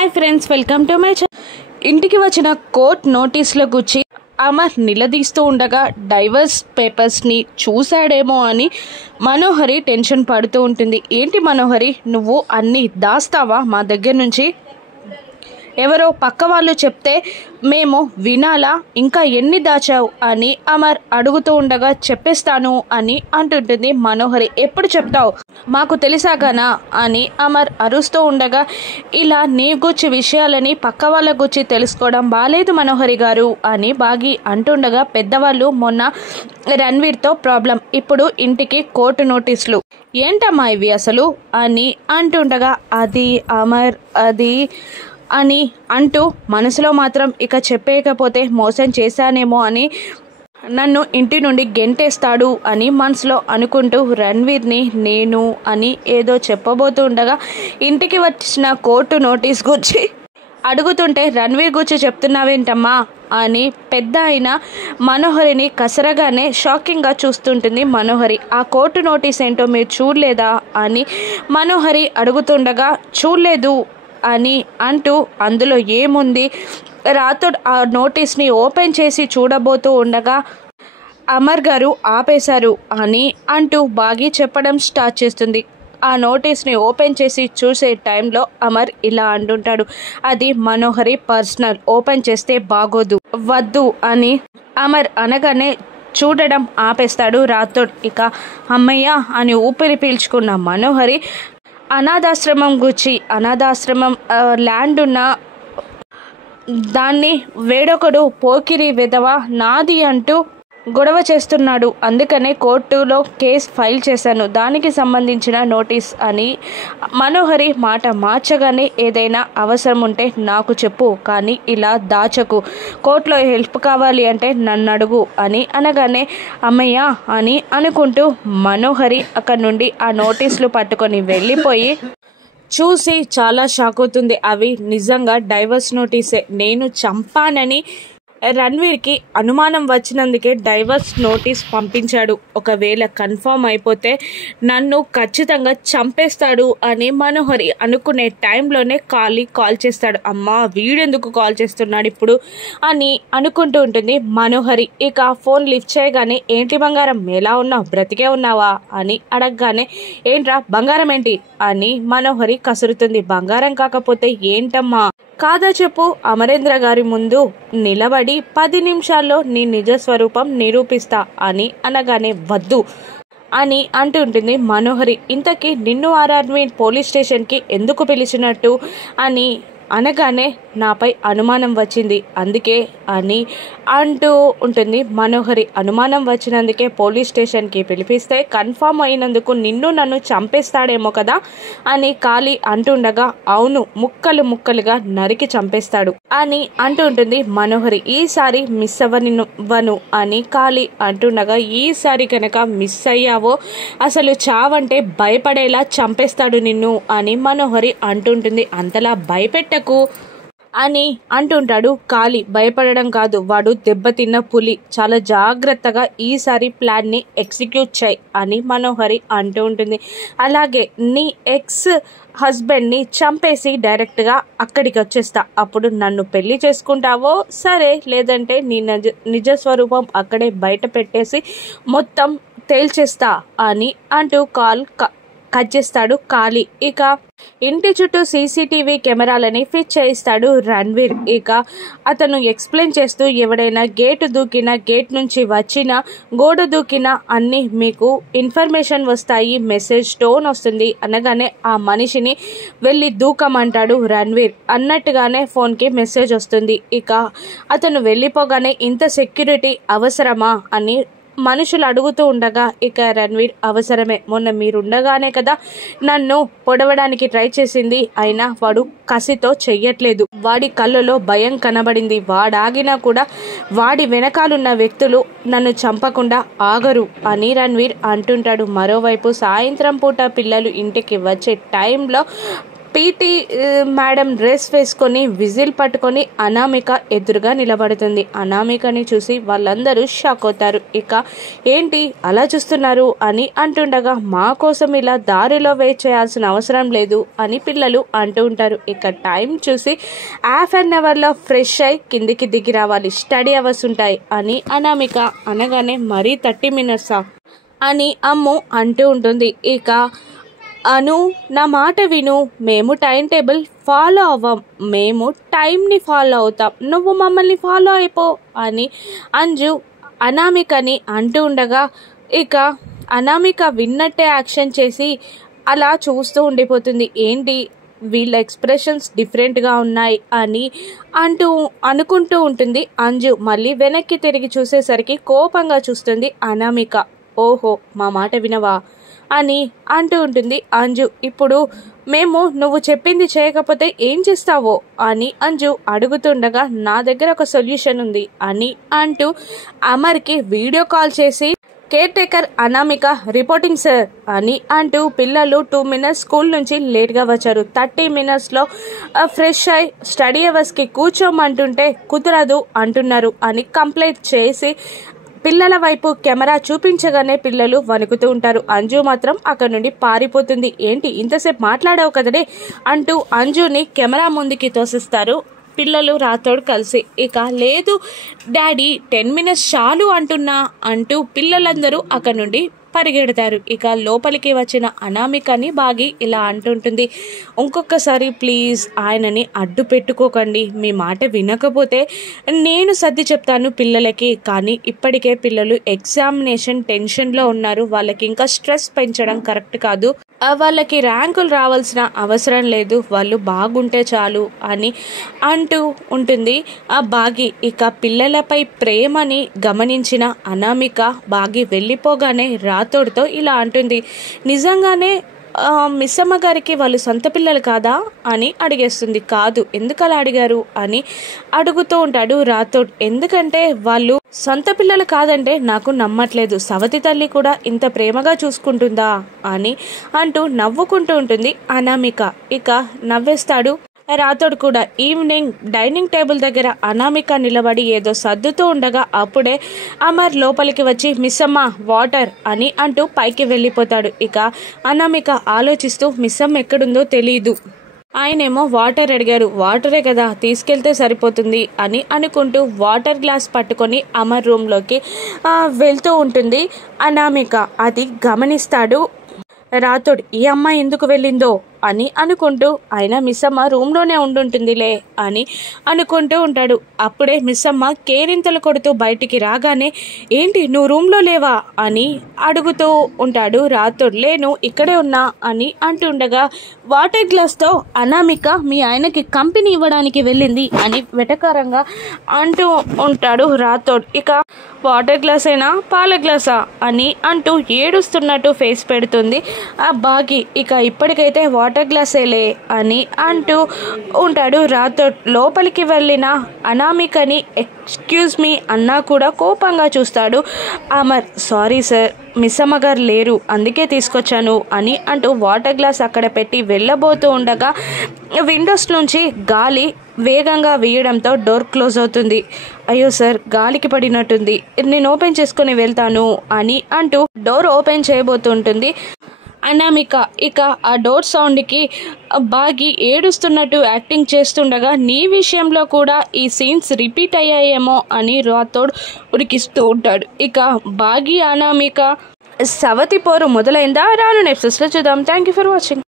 Hi friends, welcome to my channel. ఇంటికి వచ్చిన court నోటీసుల గురించి అమర్ నిలదీస్తూ ఉండగా డైవర్స్ పేపర్స్ని చూశాడేమో అని మనోహరి టెన్షన్ పడుతూ ఉంటుంది. ఏంటి మనోహరి, నువ్వు అన్నీ దాస్తావా మా దగ్గర నుంచి? ఎవరో పక్క వాళ్ళు చెప్తే మేము వినాలా? ఇంకా ఎన్ని దాచావు అని అమర్ అడుగుతూ ఉండగా చెప్పేస్తాను అని అంటుంటుంది మనోహరి. ఎప్పుడు చెప్తావు? మాకు తెలిసాకనా అని అమర్ అరుస్తూ ఉండగా, ఇలా నీ గురించి విషయాలని పక్క వాళ్ళ గురించి తెలుసుకోవడం బాలేదు మనోహరి గారు అని బాగి అంటుండగా, పెద్దవాళ్ళు మొన్న రణ్వీర్తో ప్రాబ్లం, ఇప్పుడు ఇంటికి కోర్టు నోటీసులు, ఏంటమ్మా ఇవి అసలు అని అంటుండగా, అది అమర్ అది అని అంటూ మనసులో మాత్రం ఇక చెప్పేయకపోతే మోసం చేశానేమో అని నన్ను ఇంటి నుండి గెంటేస్తాడు అని మనసులో అనుకుంటూ రణ్వీర్ని నేను అని ఏదో చెప్పబోతూ ఉండగా, ఇంటికి వచ్చిన కోర్టు నోటీస్ గురించి అడుగుతుంటే రణ్వీర్ గురించి చెప్తున్నావేంటమ్మా అని పెద్ద అయిన మనోహరిని కసరగానే షాకింగ్గా చూస్తుంటుంది మనోహరి. ఆ కోర్టు నోటీస్ ఏంటో మీరు చూడలేదా అని మనోహరి అడుగుతుండగా, చూడలేదు అని అంటూ అందులో ఏముంది, రాత్రి ఆ నోటీస్ని ఓపెన్ చేసి చూడబోతూ ఉండగా అమర్ గారు ఆపేశారు అని అంటూ బాగి చెప్పడం స్టార్ట్ చేస్తుంది. ఆ నోటీస్ని ఓపెన్ చేసి చూసే టైంలో అమర్ ఇలా అంటుంటాడు, అది మనోహరి పర్సనల్, ఓపెన్ చేస్తే బాగోదు, వద్దు అని అమర్ అనగానే చూడడం ఆపేస్తాడు రాథోడ్. ఇక అమ్మయ్య అని ఊపిరి పీల్చుకున్న మనోహరి అనాథాశ్రమం గురించి, అనాథాశ్రమం ల్యాండ్ ఉన్న దాన్ని వేడొకడు పోకిరి విధవ నాది అంటూ గొడవ చేస్తున్నాడు, అందుకనే కోర్టులో కేసు ఫైల్ చేశాను, దానికి సంబంధించిన నోటీస్ అని మనోహరి మాట మార్చగానే, ఏదైనా అవసరం ఉంటే నాకు చెప్పు, కానీ ఇలా దాచకు, కోర్టులో హెల్ప్ కావాలి అంటే నన్ను అడుగు అని అనగానే అమ్మయ్య అని అనుకుంటూ మనోహరి అక్కడి నుండి ఆ నోటీసులు పట్టుకొని వెళ్ళిపోయి చూసి చాలా షాక్ అవుతుంది. అవి నిజంగా డైవర్స్ నోటీసే. నేను చంపానని రణ్వీర్కి అనుమానం వచ్చినందుకే డైవర్స్ నోటీస్ పంపించాడు. ఒకవేళ కన్ఫర్మ్ అయిపోతే నన్ను ఖచ్చితంగా చంపేస్తాడు అని మనోహరి అనుకునే టైంలోనే కాల్ చేస్తాడు. అమ్మా, వీడెందుకు కాల్ చేస్తున్నాడు ఇప్పుడు అని అనుకుంటూ ఉంటుంది మనోహరి. ఇక ఫోన్ లిఫ్ట్ చేయగానే, ఏంటి బంగారం, ఎలా ఉన్నావు, బ్రతికే ఉన్నావా అని అడగగానే, ఏంట్రా బంగారం ఏంటి అని మనోహరి కసురుతుంది. బంగారం కాకపోతే ఏంటమ్మా, కాదా చెప్పు, అమరేంద్ర గారి ముందు నిలబడి 10 నిమిషాల్లో నీ నిజ స్వరూపం నిరూపిస్తా అని అనగానే, వద్దు అని అంటుంటుంది మనోహరి. ఇంతకీ నిన్ను రణ్వీర్ పోలీస్ స్టేషన్కి ఎందుకు పిలిచినట్టు అని అనగానే, నాపై అనుమానం వచ్చింది అందుకే అని అంటూ ఉంటుంది మనోహరి. అనుమానం వచ్చినందుకే పోలీస్ స్టేషన్కి పిలిపిస్తే కన్ఫర్మ్ అయినందుకు నిన్ను నన్ను చంపేస్తాడేమో కదా అని కాళీ అంటుండగా, అవును, ముక్కలు ముక్కలుగా నరికి చంపేస్తాడు అని అంటుంటుంది మనోహరి. ఈసారి మిస్ అవ్వను అని కాళీ అంటుండగా, ఈసారి కనుక మిస్ అయ్యావో అసలు చావంటే భయపడేలా చంపేస్తాడు నిన్ను అని మనోహరి అంటుంటుంది. అంతలా భయపెట్టకు అని అంటుంటాడు కాళీ. భయపడడం కాదు, వాడు దెబ్బతిన్న పులి, చాలా జాగ్రత్తగా ఈసారి ప్లాన్ని ఎగ్జిక్యూట్ చేయి అని మనోహరి అంటూ ఉంటుంది. అలాగే నీ ఎక్స్ హస్బెండ్ని చంపేసి డైరెక్ట్గా అక్కడికి వచ్చేస్తా, అప్పుడు నన్ను పెళ్లి చేసుకుంటావో సరే, లేదంటే నీ నిజ స్వరూపం అక్కడే బయట పెట్టేసి మొత్తం తేల్చేస్తా అని అంటూ కట్ చేస్తాడు కాళీ. ఇక ఇంటి చుట్టూ సీసీటీవీ కెమెరాలని ఫిట్ చేయిస్తాడు రణ్వీర్. ఇక అతను ఎక్స్ప్లెయిన్ చేస్తూ, ఎవడైనా గేటు దూకినా, గేట్ నుంచి వచ్చినా, గోడ దూకినా అన్నీ మీకు ఇన్ఫర్మేషన్ వస్తాయి, మెసేజ్ టోన్ వస్తుంది అనగానే ఆ మనిషిని వెళ్ళి దూకమంటాడు రణ్వీర్. అన్నట్టుగానే ఫోన్కి మెసేజ్ వస్తుంది. ఇక అతను వెళ్ళిపోగానే, ఇంత సెక్యూరిటీ అవసరమా అని మనుషులు అడుగుతూ ఉండగా, ఇక రణ్వీర్, అవసరమే, మొన్న మీరుండగానే కదా నన్ను పొడవడానికి ట్రై చేసింది, అయినా వాడు కసితో చెయ్యట్లేదు, వాడి కళ్ళలో భయం కనబడింది, వాడాగినా కూడా వాడి వెనకాలన్న వ్యక్తులు నన్ను చంపకుండా ఆగరు అని రణ్వీర్ అంటుంటాడు. మరోవైపు సాయంత్రం పూట పిల్లలు ఇంటికి వచ్చే టైంలో పీటీ మేడం డ్రెస్ వేసుకొని విజిల్ పట్టుకొని అనామిక ఎదురుగా నిలబడుతుంది. అనామికని చూసి వాళ్ళందరూ షాక్ అవుతారు. ఇక ఏంటి అలా చూస్తున్నారు అని అంటుండగా మా కోసం ఇలా దారిలో వెయిట్ చేయాల్సిన అవసరం లేదు అని పిల్లలు అంటూ ఉంటారు. ఇక టైం చూసి హాఫ్ అన్ అవర్లో ఫ్రెష్ అయి కిందికి దిగి రావాలి, స్టడీ అవర్స్ ఉంటాయి అని అనామిక అనగానే మరీ 30 మినిట్సా అని అమ్ము అంటూ ఉంటుంది. ఇక అను నా మాట విను, మేము టైం టేబుల్ ఫాలో అవ్వం, మేము టైంని ఫాలో అవుతాం, నువ్వు మమ్మల్ని ఫాలో అయిపో అని అంజు అనామికని అంటూ ఉండగా ఇక అనామిక విన్నట్టే యాక్షన్ చేసి అలా చూస్తూ ఉండిపోతుంది. ఏంటి వీళ్ళ ఎక్స్ప్రెషన్స్ డిఫరెంట్గా ఉన్నాయి అని అనుకుంటూ ఉంటుంది అంజు. మళ్ళీ వెనక్కి తిరిగి చూసేసరికి కోపంగా చూస్తుంది అనామిక. ఓహో మా మాట వినవా అని అంటూ ఉంటుంది అంజు. ఇప్పుడు మేము నువ్వు చెప్పింది చేయకపోతే ఏం చేస్తావో అని అంజు అడుగుతుండగా నా దగ్గర ఒక సొల్యూషన్ ఉంది అని అంటూ అమర్కి వీడియో కాల్ చేసి care taker Anamika reporting sir అని అంటూ పిల్లలు 2 మినిట్స్ స్కూల్ నుంచి లేట్గా వచ్చారు, 30 మినిట్స్లో ఫ్రెష్ అయి స్టడీ అవర్స్కి కూర్చోమంటుంటే కుదరదు అంటున్నారు అని కంప్లైంట్ చేసి పిల్లల వైపు కెమెరా చూపించగానే పిల్లలు వణుకుతూ ఉంటారు. అంజు మాత్రం అక్కడ నుండి పారిపోతుంది. ఏంటి ఇంతసేపు మాట్లాడావు కదనే అంటూ అంజుని కెమెరా ముందుకి తోసిస్తారు పిల్లలు రాతోడు కలిసి. ఇక లేదు డాడీ 10 మినిట్స్ చాలు అంటూ పిల్లలందరూ అక్కడ నుండి పరిగెడతారు. ఇక లోపలికి వచ్చిన అనామికని బాగి ఇలా అంటుంటుంది, ఇంకొకసారి ప్లీజ్ ఆయనని అడ్డు పెట్టుకోకండి, మీ మాట వినకపోతే నేను సర్ది చెప్తాను పిల్లలకి. కానీ ఇప్పటికే పిల్లలు ఎగ్జామినేషన్ టెన్షన్లో ఉన్నారు, వాళ్ళకి ఇంకా స్ట్రెస్ పెంచడం కరెక్ట్ కాదు, వాళ్ళకి ర్యాంకులు రావాల్సిన అవసరం లేదు, వాళ్ళు బాగుంటే చాలు అని అంటూ ఉంటుంది ఆ బాగి. ఇక పిల్లలపై ప్రేమని గమనించిన అనామిక బాగి వెళ్ళిపోగానే రాతోడితో ఇలా అంటుంది, నిజంగానే మిస్సమ్మ గారికి వాళ్ళు సొంత పిల్లలు కాదా అని అడిగేస్తుంది. కాదు, ఎందుకు అలా అడిగారు అని అడుగుతూ ఉంటాడు రాతోడ్. ఎందుకంటే వాళ్ళు సొంత పిల్లలు కాదంటే నాకు నమ్మట్లేదు, సవతి తల్లి కూడా ఇంత ప్రేమగా చూసుకుంటుందా అని అంటూ నవ్వుకుంటూ ఉంటుంది అనామిక. ఇక నవ్వేస్తాడు రాతోడు కూడా. ఈవినింగ్ డైనింగ్ టేబుల్ దగ్గర అనామిక నిలబడి ఏదో సర్దుతూ ఉండగా అప్పుడే అమర్ లోపలికి వచ్చి మిస్సమ్మ వాటర్ అని అంటూ పైకి వెళ్ళిపోతాడు. ఇక అనామిక ఆలోచిస్తూ మిస్సమ్మ ఎక్కడుందో తెలియదు, ఆయనేమో వాటర్ అడిగారు, వాటరే కదా తీసుకెళ్తే సరిపోతుంది అని అనుకుంటూ వాటర్ గ్లాస్ పట్టుకొని అమర్ రూమ్లోకి వెళ్తూ ఉంటుంది అనామిక. అది గమనిస్తాడు రాతోడ్. ఈ అమ్మాయి ఎందుకు వెళ్ళిందో అని అనుకుంటూ ఆయన మిస్సమ్మ రూమ్లోనే ఉండుంటుందిలే అని అనుకుంటూ ఉంటాడు. అప్పుడే మిస్సమ్మ కేరింతలు కొడుతూ బయటికి రాగానే ఏంటి నువ్వు రూమ్లో లేవా అని అడుగుతూ ఉంటాడు రాతోడ్. లేను ఇక్కడే ఉన్నా అని అంటుండగా వాటర్ గ్లాస్తో అనామిక మీ ఆయనకి కంపెనీ ఇవ్వడానికి వెళ్ళింది అని వెటకారంగా అంటూ ఉంటాడు రాతోడ్. ఇక వాటర్ గ్లాస్ అయినా పాల గ్లాసా అని అంటూ ఏడుస్తున్నట్టు ఫేస్ పెడుతుంది ఆ బాగి. ఇక ఇప్పటికైతే వాటర్ గ్లాసేలే అని అంటూ ఉంటాడు రాతోడ్. లోపలికి వెళ్ళిన అనామికని ఎక్స్క్యూజ్ మీ అన్నా కూడా కోపంగా చూస్తాడు అమర్. సారీ సార్, మిస్సమ్మ గారు లేరు అందుకే తీసుకొచ్చాను అని అంటూ వాటర్ గ్లాస్ అక్కడ పెట్టి వెళ్ళబోతూ ఉండగా విండోస్ నుంచి గాలి వేగంగా వీయడంతో డోర్ క్లోజ్ అవుతుంది. అయ్యో సార్ గాలికి పడినట్టుంది, నేను ఓపెన్ చేసుకుని వెళ్తాను అని అంటూ డోర్ ఓపెన్ చేయబోతుంటుంది అనామిక. ఇక ఆ డోర్ సౌండ్కి బాగి ఏడుస్తున్నట్టు యాక్టింగ్ చేస్తుండగా నీ విషయంలో కూడా ఈ సీన్స్ రిపీట్ అయ్యాయేమో అని రాతోడ్ ఉడికిస్తూ ఉంటాడు. ఇక బాగి అనామిక సవతి పోరు మొదలైందా? రాను ఎపిసోడ్స్లో చూద్దాం. Thank you for watching.